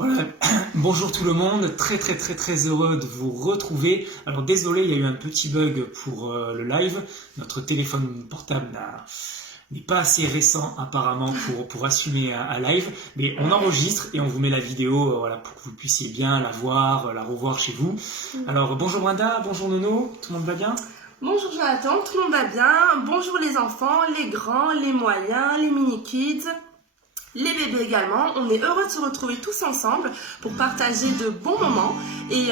Voilà. Bonjour tout le monde, très heureux de vous retrouver. Alors désolé, il y a eu un petit bug pour le live. Notre téléphone portable n'est pas assez récent apparemment pour assumer un live, mais on enregistre et on vous met la vidéo voilà, pour que vous puissiez bien la voir, la revoir chez vous. Alors bonjour Brenda, bonjour Nono, tout le monde va bien? Bonjour Jonathan, tout le monde va bien. Bonjour les enfants, les grands, les moyens, les mini-kids, les bébés également. On est heureux de se retrouver tous ensemble pour partager de bons moments. Et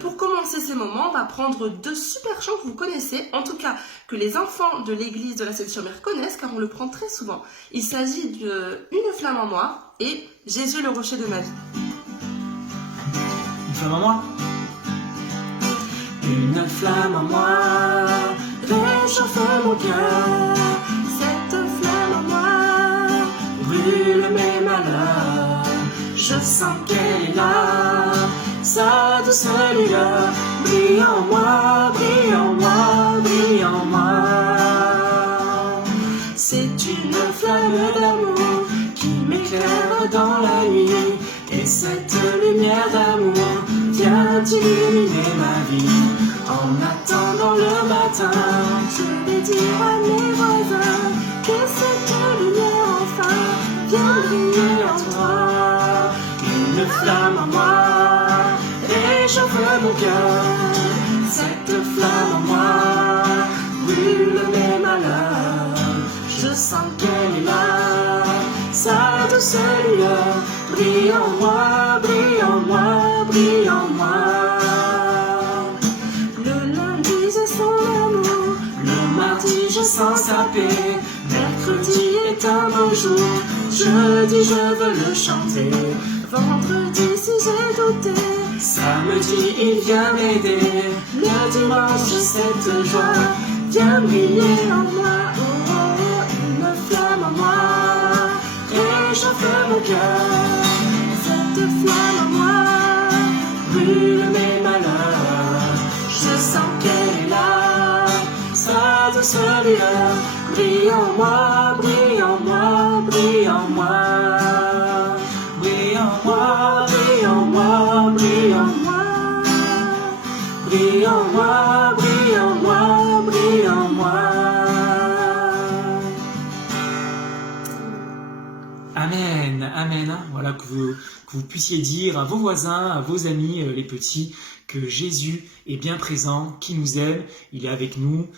pour commencer ces moments, on va prendre deux super chants que vous connaissez, en tout cas que les enfants de l'église de la Seine-sur-Mer connaissent car on le prend très souvent. Il s'agit de Une flamme en moi et Jésus le rocher de ma vie. Une flamme en moi? Une flamme en moi réchauffe mon cœur. Cette flamme en moi brûle mes malheurs. Je sens qu'elle est là, sa douce lueur brille en moi, brille en moi, brille en moi. C'est une flamme d'amour qui m'éclaire dans la nuit. Et cette lumière d'amour vient illuminer ma vie. En attendant le matin, je vais dire à mes voisins que cette lumière enfin vient briller en toi. Une flamme en moi réchauffe mon cœur. Cette flamme en moi brûle mes malheurs. Je sens qu'elle est là, sa douce lueur brille en moi, brille en moi, brille en moi. Le lundi, je sens l'amour. Le mardi, je sens sa paix. Mercredi est un beau jour. Jeudi, je veux le chanter. Vendredi, si j'ai douté. Samedi, il vient m'aider. Le dimanche, cette joie vient briller en moi. Oh, oh, oh, une flamme en moi réchauffe mon cœur. Cette flamme en moi brûle mes malheurs. Je sens qu'elle est là, sa douce lueur brille en moi, brille en moi, brille en moi. Brille en moi, brille en moi, brille en moi. Brille en moi, brille en moi, brille en moi. Amen, amen. Voilà, que vous puissiez dire à vos voisins, à vos amis, les petits, que Jésus est bien présent, qu'il nous aime, il est avec nous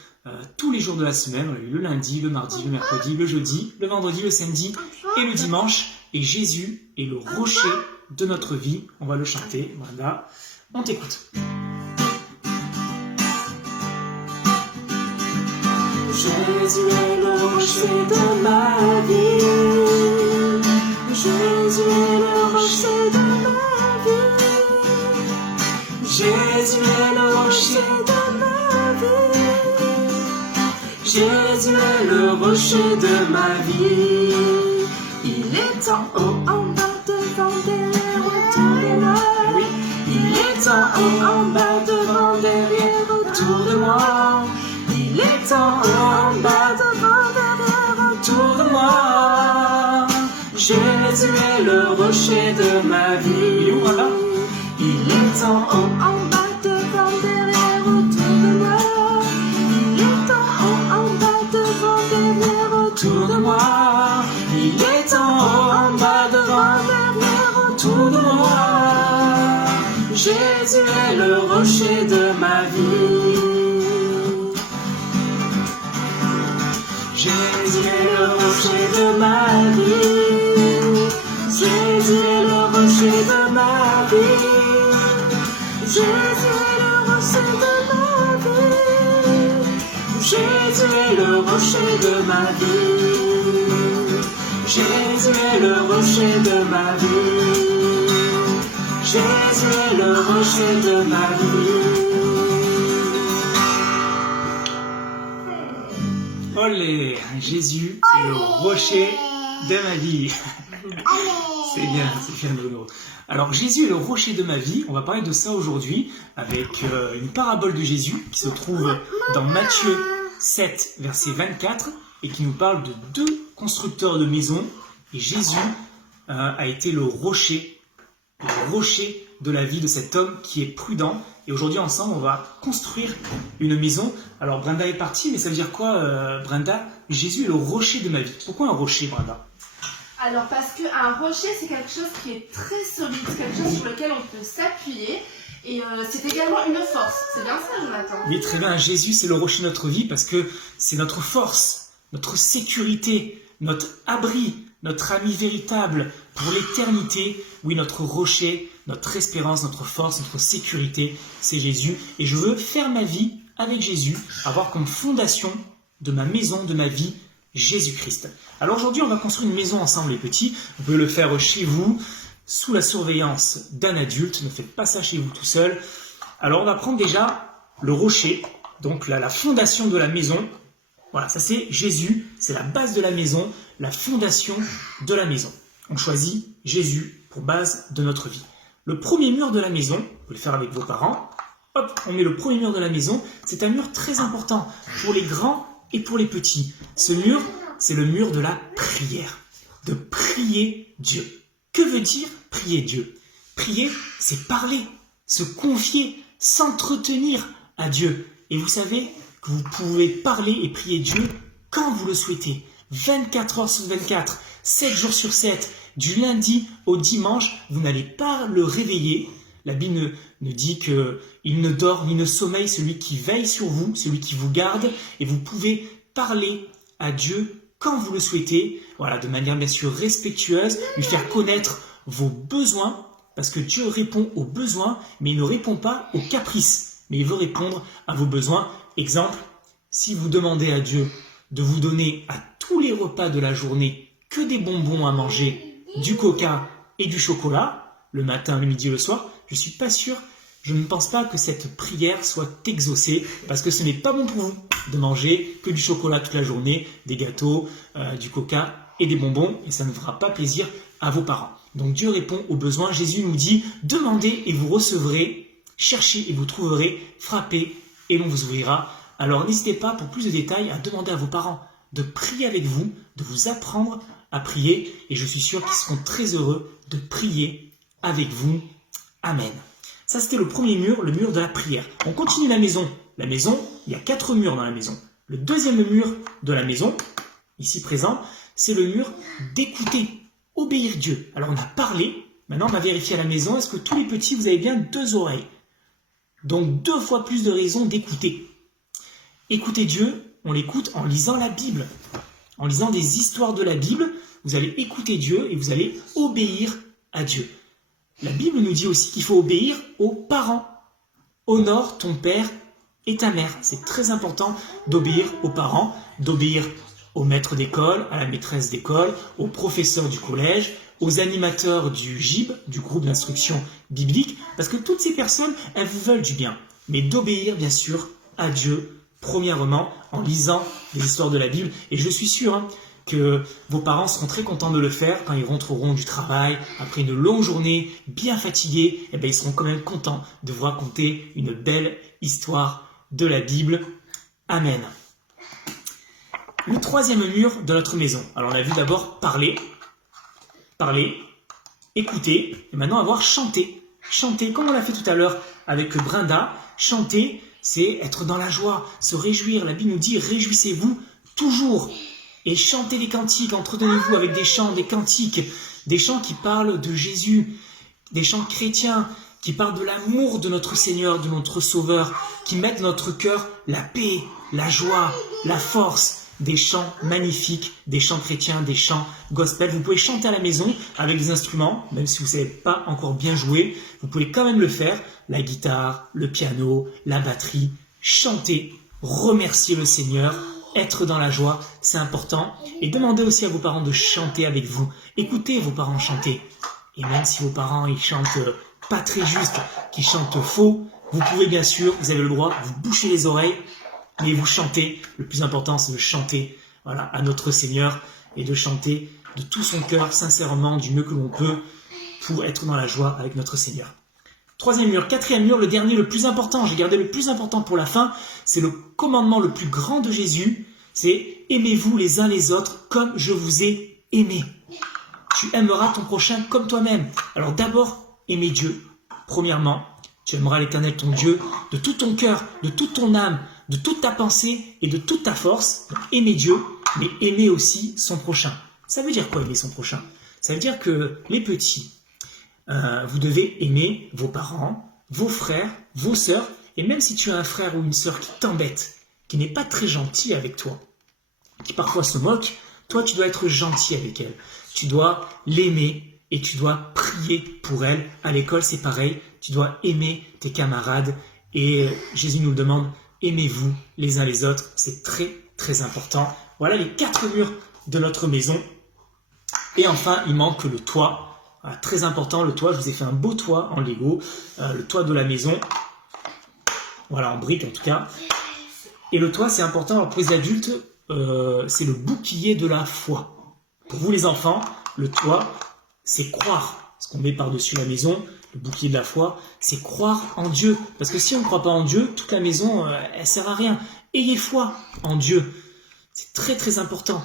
tous les jours de la semaine, le lundi, le mardi, le mercredi, le jeudi, le vendredi, le samedi et le dimanche. Et Jésus est le rocher de notre vie. On va le chanter. Voilà, on t'écoute. Jésus est le rocher de ma vie. Jésus est le rocher de ma vie. Jésus est le rocher de ma vie. Jésus est le rocher de ma vie. Il est en haut, en bas, devant, derrière, autour de moi. Il est en haut, en bas, devant, derrière, autour de moi. Il est en haut, en bas, devant, derrière, autour de moi. Jésus est le rocher de ma vie. Voilà. Il est en haut, en bas, devant, derrière, autour de moi. Il est en haut, en bas, devant, derrière, autour de moi. Il est en haut, en bas, devant, derrière, autour de moi. Jésus est le rocher de ma vie. Jésus est le rocher de ma vie. Jésus est le rocher de ma vie. Jésus est le rocher de ma vie. Jésus est le rocher de ma vie. Jésus est le rocher de ma vie. Jésus est le rocher de ma vie. Olé, Jésus est le rocher de ma vie. C'est bien Bruno. Alors Jésus est le rocher de ma vie, on va parler de ça aujourd'hui avec une parabole de Jésus qui se trouve dans Matthieu 7, verset 24 et qui nous parle de deux constructeurs de maisons et Jésus a été le rocher le rocher de la vie de cet homme qui est prudent. Et aujourd'hui, ensemble, on va construire une maison. Alors, Brenda est partie, mais ça veut dire quoi, Brenda? Jésus est le rocher de ma vie. Pourquoi un rocher, Brenda? Alors, parce qu'un rocher, c'est quelque chose qui est très solide, quelque chose sur lequel on peut s'appuyer. Et c'est également une force. C'est bien ça, Jonathan? Oui, très bien. Jésus, c'est le rocher de notre vie parce que c'est notre force, notre sécurité, notre abri, notre ami véritable pour l'éternité. Oui, notre rocher, notre espérance, notre force, notre sécurité, c'est Jésus. Et je veux faire ma vie avec Jésus, avoir comme fondation de ma maison, de ma vie, Jésus-Christ. Alors aujourd'hui, on va construire une maison ensemble, les petits. Vous pouvez le faire chez vous, sous la surveillance d'un adulte. Ne faites pas ça chez vous tout seul. Alors on va prendre déjà le rocher, donc la fondation de la maison. Voilà, ça c'est Jésus, c'est la base de la maison, la fondation de la maison. On choisit Jésus pour base de notre vie. Le premier mur de la maison, vous pouvez le faire avec vos parents. Hop, on met le premier mur de la maison. C'est un mur très important pour les grands et pour les petits. Ce mur, c'est le mur de la prière, de prier Dieu. Que veut dire prier Dieu? Prier, c'est parler, se confier, s'entretenir à Dieu. Et vous savez que vous pouvez parler et prier Dieu quand vous le souhaitez. 24 heures sur 24, 7 jours sur 7, du lundi au dimanche, vous n'allez pas le réveiller. La Bible nous dit qu'il ne dort ni ne sommeille celui qui veille sur vous, celui qui vous garde. Et vous pouvez parler à Dieu quand vous le souhaitez, voilà, de manière bien sûr respectueuse, lui faire connaître vos besoins, parce que Dieu répond aux besoins, mais il ne répond pas aux caprices, mais il veut répondre à vos besoins. Exemple, si vous demandez à Dieu de vous donner à tous les repas de la journée que des bonbons à manger, du coca et du chocolat, le matin, le midi et le soir, je ne pense pas que cette prière soit exaucée, parce que ce n'est pas bon pour vous de manger que du chocolat toute la journée, des gâteaux, du coca et des bonbons, et ça ne fera pas plaisir à vos parents. Donc Dieu répond aux besoins. Jésus nous dit, demandez et vous recevrez, cherchez et vous trouverez, frappez et l'on vous ouvrira. Alors n'hésitez pas, pour plus de détails, à demander à vos parents de prier avec vous, de vous apprendre à prier, et je suis sûr qu'ils seront très heureux de prier avec vous. Amen. Ça, c'était le premier mur, le mur de la prière. On continue la maison. La maison, il y a 4 murs dans la maison. Le deuxième mur de la maison, ici présent, c'est le mur d'écouter, obéir Dieu. Alors, on a parlé. Maintenant, on va vérifier à la maison, est-ce que tous les petits, vous avez bien 2 oreilles? Donc, 2 fois plus de raisons d'écouter. Écouter Dieu, on l'écoute en lisant la Bible. En lisant des histoires de la Bible, vous allez écouter Dieu et vous allez obéir à Dieu. La Bible nous dit aussi qu'il faut obéir aux parents. Honore ton père et ta mère. C'est très important d'obéir aux parents, d'obéir au maître d'école, à la maîtresse d'école, aux professeurs du collège, aux animateurs du GIB, du groupe d'instruction biblique, parce que toutes ces personnes, elles vous veulent du bien. Mais d'obéir, bien sûr, à Dieu, premièrement, en lisant les histoires de la Bible. Et je suis sûr que vos parents seront très contents de le faire quand ils rentreront du travail, après une longue journée, bien fatigués, et bien ils seront quand même contents de vous raconter une belle histoire de la Bible. Amen. Le troisième mur de notre maison. Alors on a vu d'abord parler, écouter, et maintenant avoir chanté. Chanter, comme on l'a fait tout à l'heure avec Brenda, chanter, c'est être dans la joie, se réjouir. La Bible nous dit, réjouissez-vous toujours. Et chantez des cantiques, entretenez-vous avec des chants, des cantiques, des chants qui parlent de Jésus, des chants chrétiens, qui parlent de l'amour de notre Seigneur, de notre Sauveur, qui mettent dans notre cœur la paix, la joie, la force, des chants magnifiques, des chants chrétiens, des chants gospel. Vous pouvez chanter à la maison avec des instruments, même si vous ne savez pas encore bien jouer, vous pouvez quand même le faire, la guitare, le piano, la batterie, chanter, remercier le Seigneur, être dans la joie, c'est important. Et demandez aussi à vos parents de chanter avec vous. Écoutez vos parents chanter. Et même si vos parents ils chantent pas très juste, qu'ils chantent faux, vous pouvez bien sûr, vous avez le droit, vous boucher les oreilles, mais vous chantez. Le plus important, c'est de chanter, voilà, à notre Seigneur et de chanter de tout son cœur, sincèrement, du mieux que l'on peut, pour être dans la joie avec notre Seigneur. Troisième mur, quatrième mur, le dernier, le plus important. J'ai gardé le plus important pour la fin. C'est le commandement le plus grand de Jésus. C'est « Aimez-vous les uns les autres comme je vous ai aimé ». Tu aimeras ton prochain comme toi-même. Alors d'abord, aimer Dieu. Premièrement, tu aimeras l'Éternel ton Dieu de tout ton cœur, de toute ton âme, de toute ta pensée et de toute ta force. Donc, aimer Dieu, mais aimer aussi son prochain. Ça veut dire quoi aimer son prochain? Ça veut dire que les petits, vous devez aimer vos parents, vos frères, vos sœurs, et même si tu as un frère ou une sœur qui t'embête, qui n'est pas très gentil avec toi, qui parfois se moque, toi tu dois être gentil avec elle. Tu dois l'aimer et tu dois prier pour elle. À l'école c'est pareil, tu dois aimer tes camarades et Jésus nous le demande, aimez-vous les uns les autres, c'est très très important. Voilà les 4 murs de notre maison. Et enfin il manque le toit. Voilà, très important le toit, je vous ai fait un beau toit en Lego, le toit de la maison, voilà en briques en tout cas. Et le toit c'est important pour les adultes, c'est le bouclier de la foi. Pour vous les enfants, le toit c'est croire. Ce qu'on met par-dessus la maison, le bouclier de la foi, c'est croire en Dieu. Parce que si on ne croit pas en Dieu, toute la maison, elle sert à rien. Ayez foi en Dieu. C'est très très important.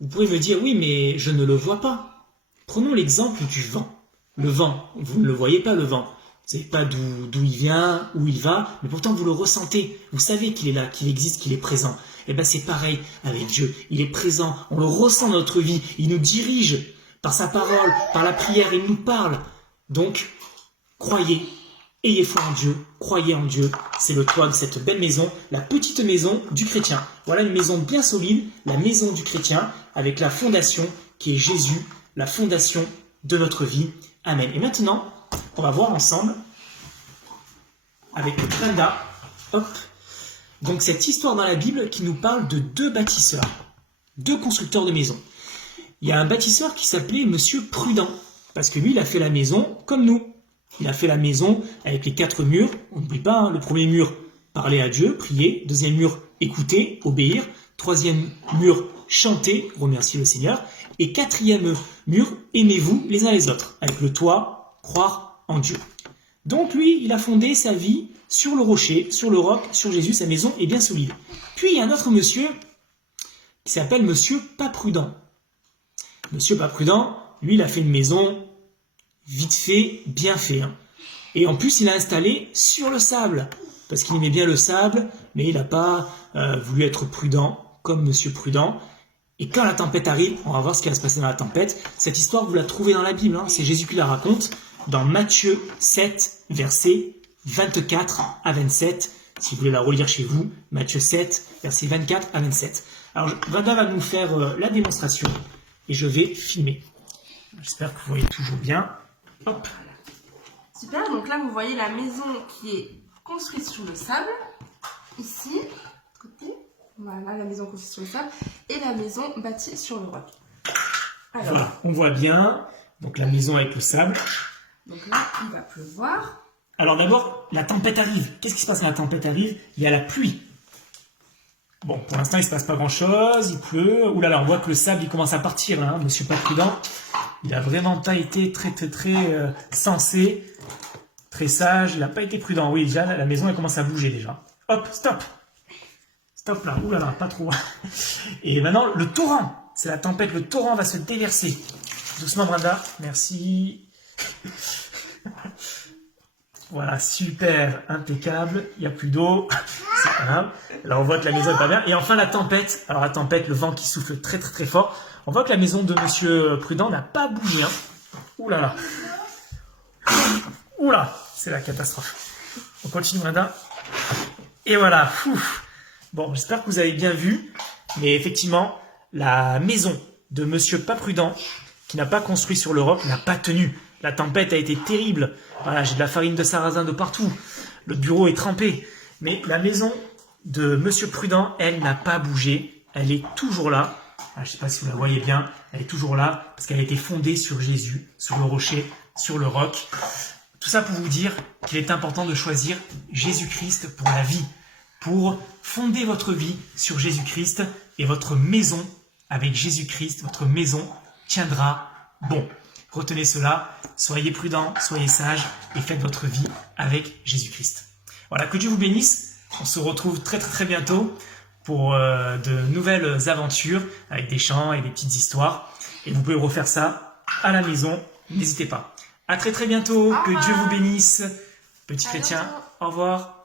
Vous pourrez me dire, oui, mais je ne le vois pas. Prenons l'exemple du vent. Le vent, vous ne le voyez pas le vent. Vous ne savez pas d'où il vient, où il va, mais pourtant vous le ressentez. Vous savez qu'il est là, qu'il existe, qu'il est présent. Et bien c'est pareil avec Dieu. Il est présent, on le ressent dans notre vie. Il nous dirige par sa parole, par la prière, il nous parle. Donc, croyez, ayez foi en Dieu, croyez en Dieu. C'est le toit de cette belle maison, la petite maison du chrétien. Voilà une maison bien solide, la maison du chrétien, avec la fondation qui est Jésus, la fondation de notre vie. Amen. Et maintenant, on va voir ensemble, avec Brenda, hop, donc cette histoire dans la Bible qui nous parle de 2 bâtisseurs, 2 constructeurs de maisons. Il y a un bâtisseur qui s'appelait Monsieur Prudent, parce que lui, il a fait la maison comme nous. Il a fait la maison avec les 4 murs. On n'oublie pas, hein, le premier mur, parler à Dieu, prier. Deuxième mur, écouter, obéir. Troisième mur, chanter, remercier le Seigneur. Et 4e mur, aimez-vous les uns les autres, avec le toit, croire en Dieu. Donc lui, il a fondé sa vie sur le rocher, sur le roc, sur Jésus, sa maison est bien solide. Puis il y a un autre monsieur qui s'appelle Monsieur Pas Prudent. Monsieur Pas Prudent, lui, il a fait une maison vite fait, bien fait. Hein. Et en plus, il a installé sur le sable, parce qu'il aimait bien le sable, mais il n'a pas voulu être prudent, comme Monsieur Prudent. Et quand la tempête arrive, on va voir ce qui va se passer dans la tempête. Cette histoire, vous la trouvez dans la Bible, hein, c'est Jésus qui la raconte, dans Matthieu 7, versets 24 à 27. Si vous voulez la relire chez vous, Matthieu 7, versets 24 à 27. Alors, Brenda va nous faire la démonstration. Et je vais filmer. J'espère que vous voyez toujours bien. Hop. Super, donc là vous voyez la maison qui est construite sur le sable. Ici, côté. Voilà, la maison construite sur le sable. Et la maison bâtie sur le roc. Alors, voilà, on voit bien. Donc la maison avec le sable. Donc là, il va pleuvoir. Alors d'abord, la tempête arrive. Qu'est-ce qui se passe quand la tempête arrive? Il y a la pluie. Bon, pour l'instant, il ne se passe pas grand-chose, il pleut. Ouh là là, on voit que le sable, il commence à partir. Hein. Monsieur Pas Prudent, il n'a vraiment pas été très sensé, très sage. Il n'a pas été prudent. Oui, déjà, la maison, elle commence à bouger déjà. Hop, stop. Stop là, ouh là là, pas trop. Et maintenant, le torrent. C'est la tempête, le torrent va se déverser. Doucement, Brenda. Merci. Voilà, super, impeccable, il n'y a plus d'eau, c'est pas grave. Là, on voit que la maison est pas bien. Et enfin, la tempête. Alors, la tempête, le vent qui souffle très fort. On voit que la maison de Monsieur Prudent n'a pas bougé. Hein. Ouh là là. Ouh là, c'est la catastrophe. On continue, Brenda. Et voilà. Ouf. Bon, j'espère que vous avez bien vu. Mais effectivement, la maison de Monsieur Pas Prudent, qui n'a pas construit sur le roc, n'a pas tenu. La tempête a été terrible. Voilà, j'ai de la farine de sarrasin de partout. Le bureau est trempé. Mais la maison de Monsieur Prudent, elle n'a pas bougé. Elle est toujours là. Je ne sais pas si vous la voyez bien. Elle est toujours là parce qu'elle a été fondée sur Jésus, sur le rocher, sur le roc. Tout ça pour vous dire qu'il est important de choisir Jésus-Christ pour la vie. Pour fonder votre vie sur Jésus-Christ et votre maison avec Jésus-Christ, votre maison tiendra bon. Retenez cela, soyez prudents, soyez sages et faites votre vie avec Jésus-Christ. Voilà, que Dieu vous bénisse. On se retrouve très bientôt pour de nouvelles aventures avec des chants et des petites histoires. Et vous pouvez refaire ça à la maison, n'hésitez pas. À très très bientôt. Au Que Dieu revoir. vous bénisse. Petit À chrétien, bientôt. au revoir.